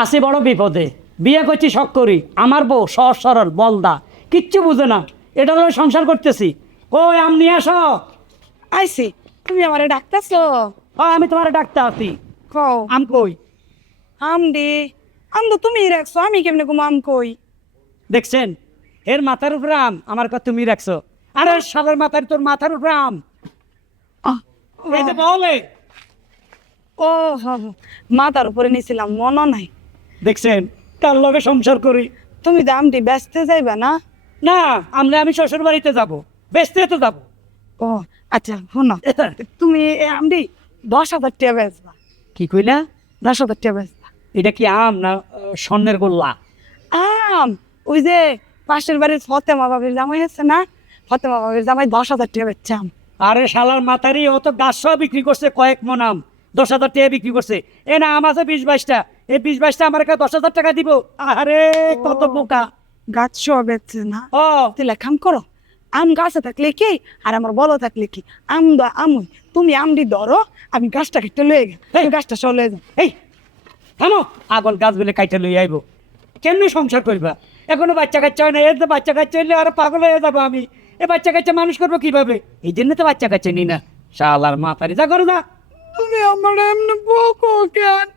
আসি বড় বিপদে, বিয়ে করছি শখ করি, আমার বউ সহজ সরল বলদা, কিচ্ছু বুঝে না, এটা ধরে সংসার করতেছি। কই আম নিয়ে আসো। আইসি, তুমি আমারে ডাকতেছো? আমি তোমার ডাকতে আসি। কও। আম কই? আম দি, আম তো তুমি রাখছো, আমি কেমনে ঘুম আম কই? দেখছেন, এর মাথার উপরে আম, আমার কথা তুমি রাখছো। আরে সবার মাথার, তোর মাথার উপরে আম। এই যে বলে, ও মাথার উপরে নিছিলাম, মনে নাই। দেখছেন তার লগে সংসার করি। তুমি দামটি বেচতে যাইবা না? না, আমি শ্বশুর বাড়িতে যাবো, বেচতে তো যাবো। ও আচ্ছা, শোনো, তুমি আমদি 10,000 টাকা বেচবা। কি কইলা? 10,000 টাকা বেচবা। এটা কি আম না স্বর্ণের গোল্লা? আম, ওই যে পাশের বাড়ির ফতেমা বাবির জামাই আছে না, ফতেমা বাবির জামাই 10,000 টাকা বেচছে আম। আরে শালার মাথারি, ও তো গাছ সহ বিক্রি করছে, কয়েক মন আম 10,000 টাকা বিক্রি করছে। এ না, আম আছে 20-22টা, এই 20-22টা আমার কাছে 10,000 টাকা দিব। আরে কত বোকা। গাছ সহ বেচছে না? ও তাহলে কাম করো, আম গাছে থাকলে কি আর আমার বলো থাকলে কি, আম দা আমুই, তুমি আমটি ধরো, আমি গাছটা কেটে লয়ে গে, এই। গাছটা সহ লয়ে যাও। এই থামো, আগল গাছ বলে কাইটা লই আইব। কেমনি সংসার করবা? এখনো বাচ্চা কাচ্চা হয় না, এর তো বাচ্চা কাচ্চা হইলে আর পাগল হয়ে যাবো আমি। এ বাচ্চা কাচ্চা মানুষ করবো কিভাবে? এই জন্য তো বাচ্চা কাচ্চা নি না। শালার মাথারি, যা করো না। তুমি আমার এমনি বকো কেন?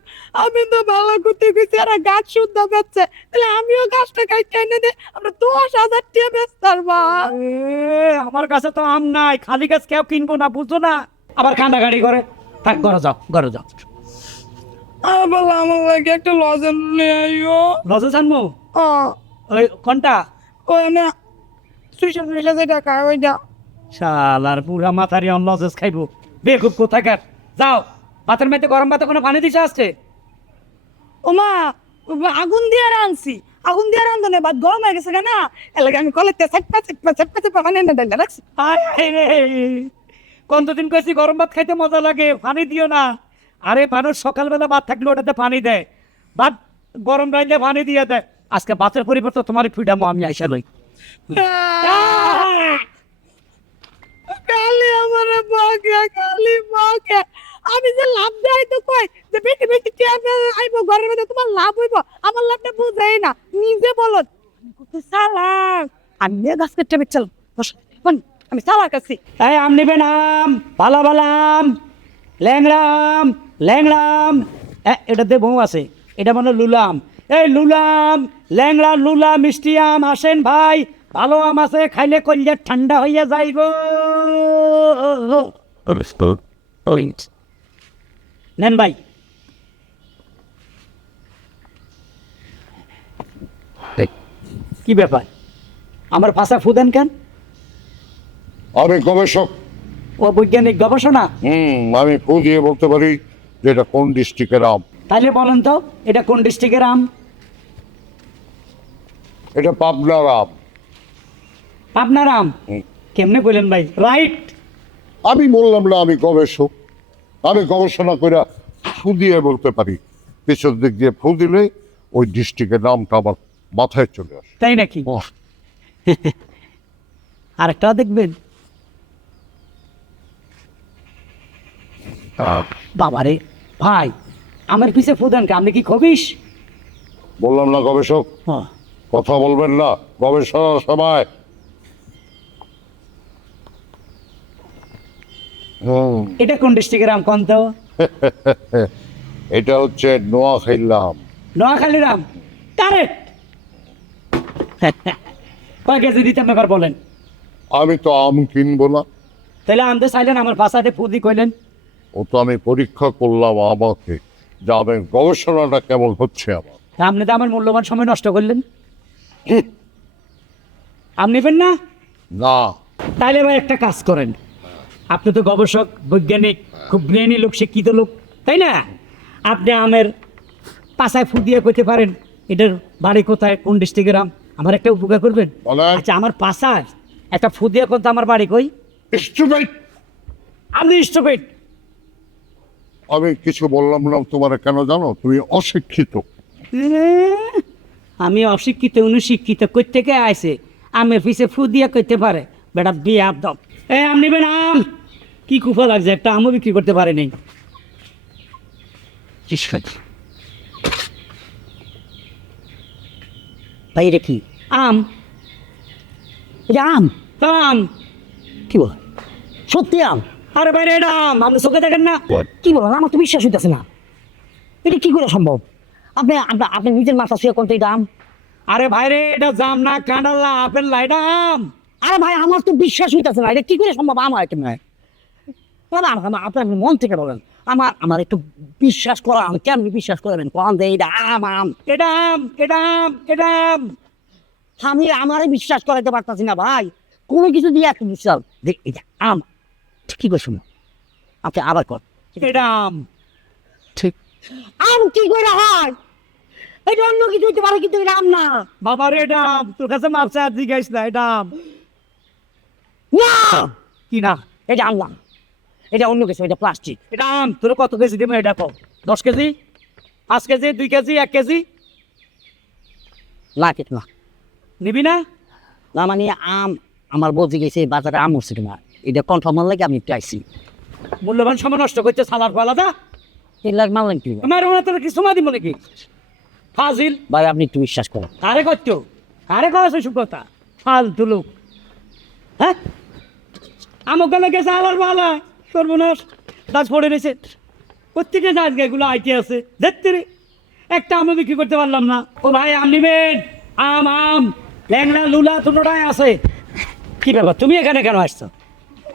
আমি তো ভালো করতে গেছি, আর গাছ শুদ্ধ বেচছে, তাহলে আমিও গাছটা কাটতে এনে দে, আমরা 10,000 টাকা বেচতার বা। আমার কাছে তো আম নাই, খালি গাছ কেউ কিনবো না, বুঝছো না? আবার কান্দাকাটি করে। থাক, ঘরে যাও, ঘরে যাও। আবার আমার লাগে একটা লজেন নিয়ে আইও। লজে জানবো? ও ওই কোনটা? ওই না, 300 টাকা ওইটা। শালার পুরা মাথারি অন লজেস খাইবো, বেকুব কোথাকার। যাও, ভাতের মধ্যে গরম ভাতে কোনো পানি দিছে আসছে? ওমা, আগুন দিয়ে রাঁধছি, আগুন দিয়ে রাঁধো না, ভাত গরম হয়ে গেছে না, এলাকা আমি কলেতে চাপা পানি এনে ডাইলা রাখছি। কতদিন কইছি গরম ভাত খাইতে মজা লাগে, পানি দিও না। আরে মানুষ সকালবেলা ভাত থাকলে ওটাতে পানি দেয়, ভাত গরম রাইলে পানি দিয়ে দেয়। আজকে ভাতের পরিবর্তে তোমার ফিডামো আমি আইসা লই। কালি আমার বাগে, কালি বাগে, আমি যে লাভ দেয় তো কই যে বেটি বেটি টিয়া আইবো ঘরের মধ্যে, তোমার লাভ হইব, আমার লাভটা বুঝাই না, নিজে বলো। আমি কত সালাক, আমি নিয়ে গাছ কেটে বেচল, আমি সালাক আছি। এই আম নেবেন, আম ভালো ভালো আম, ল্যাংরাম ল্যাংরাম। এটাতে বউ আছে, এটা মানে লুলাম। এই লুলাম, ল্যাংড়া লুলা মিষ্টি আম আসেন ভাই, ভালো আম আছে, খাইলে কলিজা ঠান্ডা হইয়া যাইব। নেন ভাই। কি ব্যাপার, আমার ভাষা ফুদেন কেন? আমি গবেষক। ও বৈজ্ঞানিক গবেষণা? আমি ফু দিয়ে বলতে পারি যে এটা কোন ডিস্ট্রিক্টের আম। তাহলে বলেন তো, এটা কোন ডিস্ট্রিক্টের আম? এটা পাবনার আম। আপনার আম? হুম। কেমনে বললেন ভাই? রাইট। আমি বললাম না আমি গবেষক, আমি গবেষণা করে ফু দিয়ে বলতে পারি। পিছন দিক দিয়ে ফু দিলে ওই ডিস্ট্রিক্টের নামটা আমার মাথায় চলে আসে। তাই নাকি? আরেকটা দেখবেন। বাবারে ভাই, আমার পিছে ফুদান কে, আপনি কি খবিস? বললাম না গবেষক, হ্যাঁ। কথা বলবেন না গবেষণার সময়। এটা কোন ডিস্ট্রিক্টের আম কোন তো? এটা হচ্ছে নোয়াখালীর আম। নোয়াখালীর আম? কারেক্ট। কয় কেজি দিতে ব্যাপার বলেন? আমি তো আম কিনবো না। তাহলে আনতে চাইলেন, আমার ভাষাতে ফুদি কইলেন। ও তো আমি পরীক্ষা করলাম আমাকে, যে আমার গবেষণাটা কেমন হচ্ছে আমার। আপনি তো আমার মূল্যবান সময় নষ্ট করলেন। আম নেবেন না? না, তাইলে ভাই একটা কাজ করেন, আপনি তো গবেষক, বৈজ্ঞানিক, খুব জ্ঞানী লোক, শিক্ষিত লোক, তাই না? আপনি আমের পাশায় ফু দিয়ে কইতে পারেন এটার বাড়ি কোথায়, কোন ডিস্ট্রিক্টের আম। আমার একটা উপকার করবেন? বলেন। আচ্ছা, আমার পাশায় একটা ফু দিয়ে কোন আমার বাড়ি কই? স্টুপিড। আপনি স্টুপিড। আমি কিছু বললাম না তোমার, কেন জানো? তুমি অশিক্ষিত। আমি অশিক্ষিত, উনি শিক্ষিত, কই থেকে আইছে আমের পিছে ফু দিয়ে কইতে পারে? বেটা বিয়ে দম। আম নেবেন আম? কি কুফা লাগছে, একটা আমও বিক্রি করতে পারে নাই। ভাই এটা কি আম? এটা আম? আম। কি বল, সত্যি আম? আরে ভাই রে, এটা আম, আপনি চোখে দেখেন না? কি বলেন, আমার তো বিশ্বাস হইতেছে না। এটা কি করে সম্ভব? আপনি আপনি আপনি নিজের মাথা শুয়ে কোনটা এটা আম? আরে ভাই রে, এটা জাম না, কাঁঠাল, আপেল না, এটা আম। আরে ভাই আমার তো বিশ্বাস হইতেছে না, এটা কি করে সম্ভব আম হয় কেমন? আপনি আপনি মন থেকে বলেন, আমার আমার একটু বিশ্বাস করা, আমি কেমনি বিশ্বাস করবেন কোন যে এটা আম আম? এটা আম, এটা আম, এটা আম। আমি আমারে বিশ্বাস করাইতে পারতাছি না ভাই, কোনো কিছু দিয়ে একটা বিশ্বাস দেখ এটা আম। কি করে শুনো, আপনি আবার কর। এটা আম। ঠিক আম কি করে হয়? এটা অন্য কিছু হইতে পারে কিন্তু এটা আম না। বাবা রে, এটা আম, তোর কাছে মাপছে আর জিজ্ঞাসা না, এটা আম। না কি না? এটা আম না, এটা অন্য কিছু, এটা প্লাস্টিক। এটা আম। তোর কত কেজি দেবো এটা কো? 10 কেজি, 5 কেজি, 2 কেজি, 1 কেজি? না কিছু না। নিবি না? না মানে আম, আমার বলতে গেছে বাজারে আম উঠছে কিনা, এটা কনফার্ম লাগে আমি একটু আইসি। মূল্যবান সময় নষ্ট করছে সালার পালাদা। এলার মানলেন কি আমার মনে তোর কি সময় দিব নাকি? ফাজিল। ভাই, আপনি একটু বিশ্বাস করেন। আরে করতো, আরে করেছে সুকতা, ফালতু লোক। হ্যাঁ, আমক গেলে গেছে আলার পালা, সর্বনাশ, দাঁত পড়ে রয়েছে। প্রত্যেকে দাঁত এগুলো আইতে আছে, দেখতে রে, একটা আমও বিক্রি করতে পারলাম না। ও ভাই, আম নিবেন? আম, আম, ল্যাংড়া, লুলা, দুটোটাই আছে। কি ব্যাপার, তুমি এখানে কেন আসছো?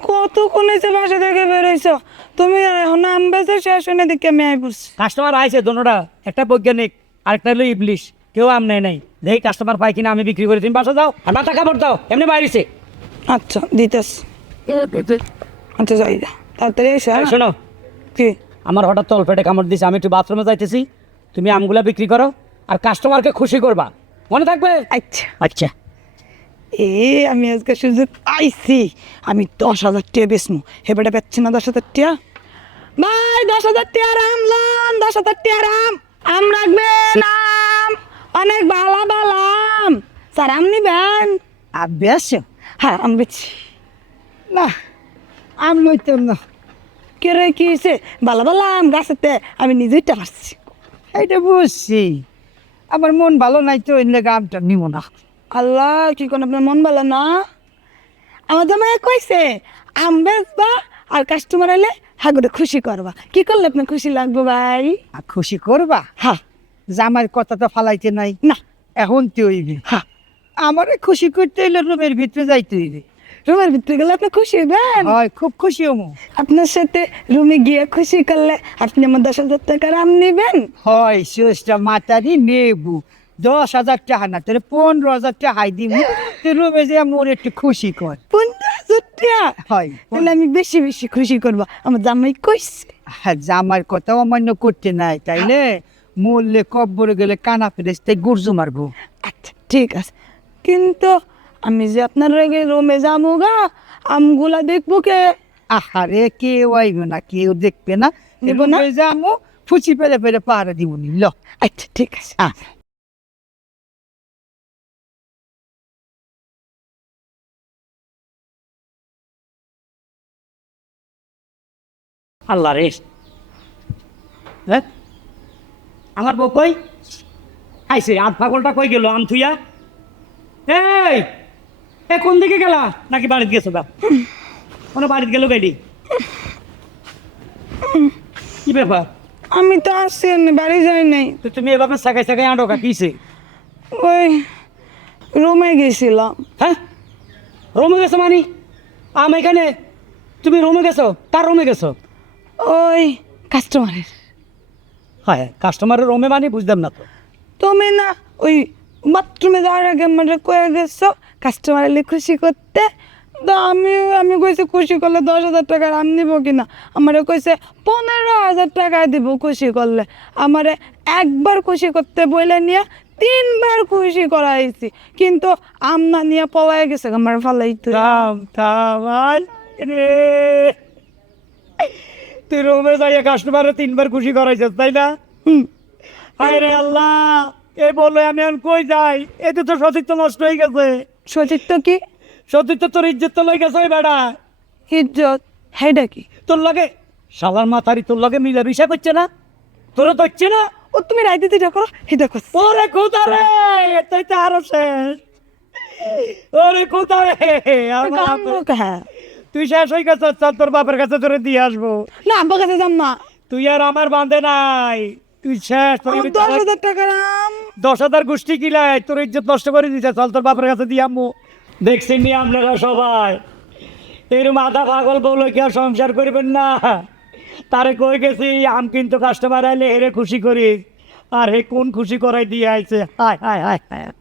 কতক্ষণ হয়েছে বাসা থেকে বেরোইছো, তুমি এখন আম বেচে শেষ হয়ে দেখে আমি আই পড়ছি। কাস্টমার আইছে দুটোটা, একটা বৈজ্ঞানিক, আরেকটা হলো ইবলিশ। কেউ আম নেয় নাই, দেখি কাস্টমার পাই কিনা আমি বিক্রি করি। তুমি বাসা যাও, আর মাথা কাপড় দাও, এমনি বাইরেছে। আচ্ছা দিতেস, আচ্ছা যাই যা তাড়াতাড়ি এসে। এই শোনো, কি? আমার হঠাৎ তল পেটে কামড় দিছে, আমি একটু বাথরুমে যাইতেছি, তুমি আমগুলা বিক্রি করো আর কাস্টমারকে খুশি করবা, মনে থাকবে? আচ্ছা আচ্ছা আমি আজকে সুযোগ পাইছি, আমি 10,000 টাকা বেচমু। হেবেটা বেচছি না 10,000 টাকা? ভাই 10,000 টাকার আম লাম, 10,000 টাকার আম। আম রাখবেন, আম অনেক ভালো ভালো আম। স্যার আম নিবেন? আর বেশ হ্যাঁ আম বেচছি। না, আম লইতাম না। কে রে কি হয়েছে? ভালো ভালো আম গাছেতে, আমি নিজেই পারছি। এটা বুঝছি, আমার মন ভালো নাই তো, এর লেগে আমটা নিব না। আল্লাহ, কি কোন আপনার মন ভালো না? আমার জামাই কইছে আম বেচবা আর কাস্টমার এলে হাগুরে খুশি করবা। কি করলে আপনার খুশি লাগবে ভাই? আর খুশি করবা? হ্যাঁ। জামার কথা তো ফালাইতে নাই না। এখন তুই হইবি। হ্যাঁ। আমারে খুশি করতে হইলে রুমের ভিতরে যাইতে হইবে। রুমের ভিতরে গেলে আপনি খুশি হবেন? হয়, খুব খুশি হমু। আপনার সাথে রুমে গিয়ে খুশি করলে আপনি আমার 10,000 টাকার আম নিবেন? হয়, সুচটা মাতারি নেবু 10,000 টাকা না, তোর 15,000 টাকা হাই দিব। তুই রুমে যে মোর একটু খুশি কর। 15,000 টাকা? হয়, তাহলে আমি বেশি বেশি খুশি করবো। আমার জামাই কইছে। জামার কথা অমান্য করতে নাই, তাইলে মরলে কব্বরে গেলে কানা ফেরেস্তায় গুরজু মারবো। আচ্ছা ঠিক আছে, কিন্তু আমি যে আপনার রুমে যাবো গা, আমগুলা দেখবো কে? আহারে, কেউ আইবে না, কেউ দেখবে না। নিবো না? রুমে যামু, ফুচি পেরে পেরে পাহারা দিব নি। ল আচ্ছা ঠিক আছে। আল্লাহ রে, হ্যাঁ, আমার বউ কই? আইসে, আধ পাগলটা কই গেল আম থুইয়া? এই, এ কোন দিকে গেলা? নাকি বাড়িতে গেছো? বা কোনো বাড়িতে গেল গাইডি? কি ব্যাপার? আমি তো আসছি, আমি বাড়ি যাই নাই, তো তুমি এভাবে সাকাই সাকাই আঁটো কিছে? ওই রুমে গেছিলাম। হ্যাঁ, রুমে গেছো মানে? আম এখানে, তুমি রুমে গেছো? কার রুমে গেছো? ওই কাস্টমারের। হ্যাঁ, কাস্টমারের রুমে মানে বুঝলাম না তো। তুমি না ওই বাথরুমে যাওয়ার আগে মানে কয়ে গেছো কাস্টমার এলে খুশি করতে, তো আমি কইছি খুশি করলে 10,000 টাকার আম নিব কিনা। আমারে কইছে 15,000 টাকা দিব খুশি করলে। আমারে একবার খুশি করতে বলে নিয়ে 3বার খুশি করাইছি, কিন্তু আম না নিয়ে পলায় গেছে আমার ফালাইতে। থাম থাম, আর রে, তুই রুমে যাইয়া কাস্টমারে 3বার খুশি করাইছিস, তাই না? হায় রে আল্লাহ, এ বলে আমি এখন কই যাই? এতে তো সতীত্ব নষ্ট হয়ে গেছে। সতীর্থ কি? সতীত্ব তোর ইজ্জত তো লই গেছে ওই বেড়া। ইজ্জত হেডা কি? তোর লগে শালার মাথারি তোর লগে মিলে বিষয় করছে না? তোরা তো হচ্ছে না? ও তুমি রাইতে এটা করো এটা করো ওরে কোথা রে তুই তো আরো শেষ ওরে কোথা রে হ্যাঁ তুই শেষ হয়ে গেছ চল তোর বাপের কাছে তোরে দিয়ে আসবো না আব্বার কাছে যাম না তুই আর আমার বাঁধে নাই তুই শেষ তোর আমার 10,000 টাকা নাম 10,000 গোষ্ঠী কিলাই তোর ইজ্জত নষ্ট করে দিছে চল তোর বাপের কাছে দিয়ে আম্মু দেখছেন নি আপনারা সবাই এর মাথা পাগল বলে কি আর সংসার করবেন না তারে কই গেছি আম কিন্তু কাস্টমার আইলে হেরে খুশি করি আর হে কোন খুশি করাই দিয়ে আইছে হায় হায় হায় হায়